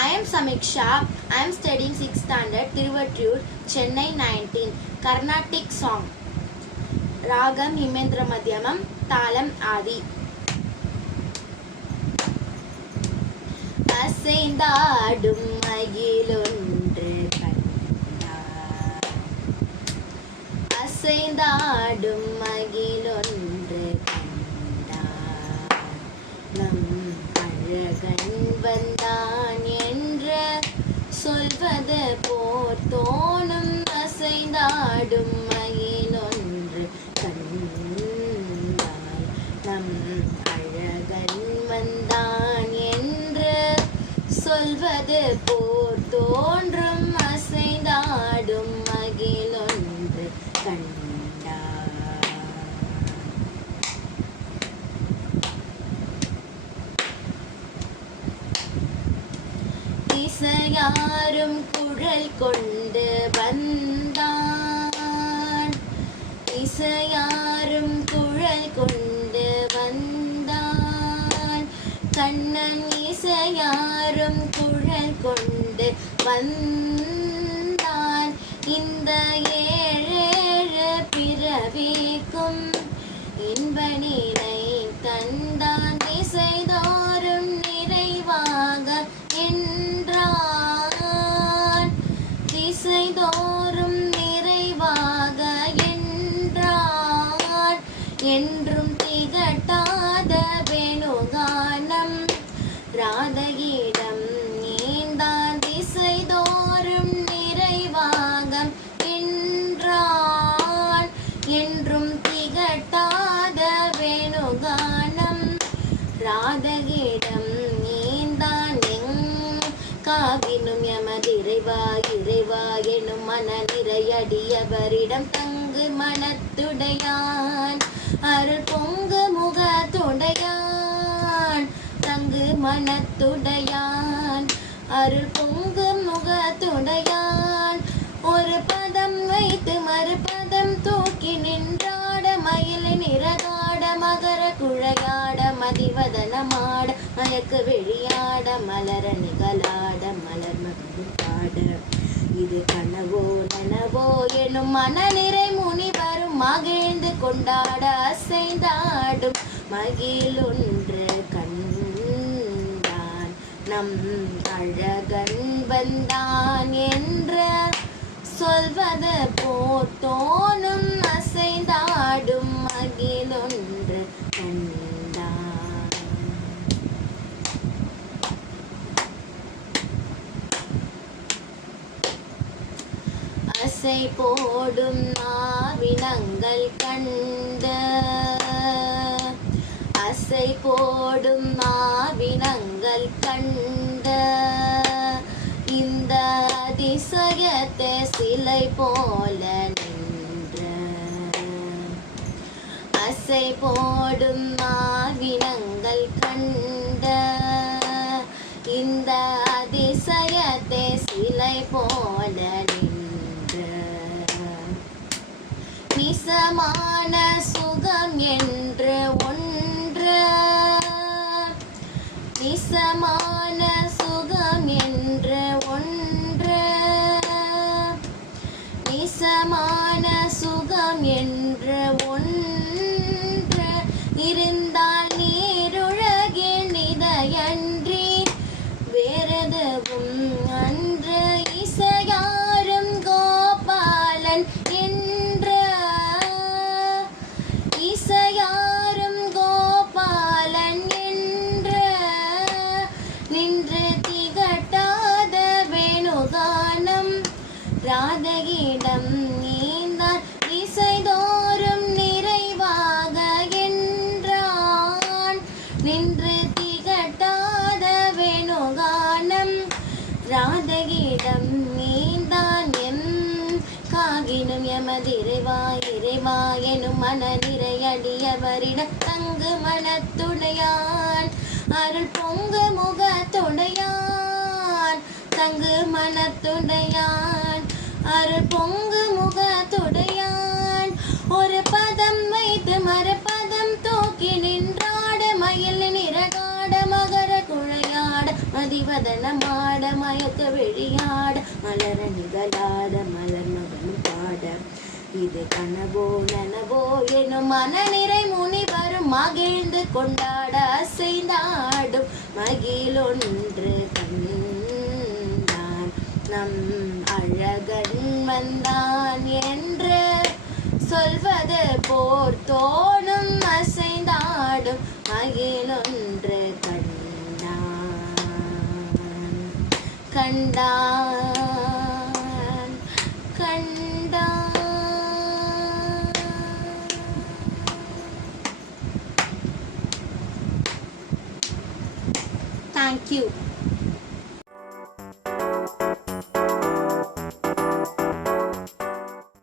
I am Samiksha I am studying six standard Thiruvottiyur Chennai nineteen Carnatic song ராகம் இமேந்திர மத்தியமம் தாளம் ஆதி அசைந்தாடும் மயிலொன்று அசைந்தாடும் மகிழொன்று கண்டார். நம் அழகன் வந்தான் சொல்வது போர் தோணும் அசைந்தாடும் மயிலொன்று கண்டாய் நம் அழகன் வந்தான் என்று சொல்வது போர் தோன்றும் அசைந்தாடும் மகிழொன்று கண்டார் யாரும் குழல் கொண்டு வந்தான். இசையாரும் குழல் கொண்டு வந்தான். கண்ணன் இசையாரும் குழல் கொண்டு வந்தான். என்றும் திகட்டாத வேணுகானம். ராதகிடம் நீந்தான் காவினும் எமதிரைவா இறைவா எனும் மன நிறையடியவரிடம் தங்கு மனத்துடையான். அருள் பொங்கு முகத்துடையான் தங்கு மனத்துடையான். அருள் பொங்கு மகர மதிவதனமாட மயக்கு வெளியாட மலர நிகழாட மலர் மகிழ்ந்தாட இது கனவோ நனவோ எனும் மனநிறை முனிவரும் மகிழ்ந்து கொண்டாட அசைந்தாடும் மகிழொன்று கண்டான். நம் அழகன் வந்தான் என்ற சொல்வது போர் தோணும் அசைந்தாடும் மகிழொன்று கண்டான் அசை போடும் நாவினங்கள் கண்டு அசை போடும் நாவினங்கள் கண்டு இந்த அதிசயத்தை சிலை போல நின்று அசை போடும் நாவினங்கள் கண்டு இந்த அதிசயத்தை சிலை போல நின்ற நிசமான சுகம் என்று ஒன்று. நிசமான சுகம் என்று ஒன்று. நிசமான சுகம் என்று வேதம் நீந்தான் எம் காகினும் எமதிரைவா இறைவா எனும் மன நிறையடியவரிடம் தங்கு மனத்துடையான் அருள் பொங்கு முகத்துடையான் தங்கு மனத்துடையான் அருள் பொங்கு முகத்துடையான் மயில் வெளியாட மலர நிகழாத மலர் மகனும் பாட. இது கனவோ நனவோ எனும் மனநிறை முனிவரும் மகிழ்ந்து கொண்டாட அசைந்தாடும். மகிழொன்று கண்டான் நம் அழகன் வந்தான் என்று சொல்வது போர் தோணும் அசைந்தாடும். மகிழொன்று kandan kandan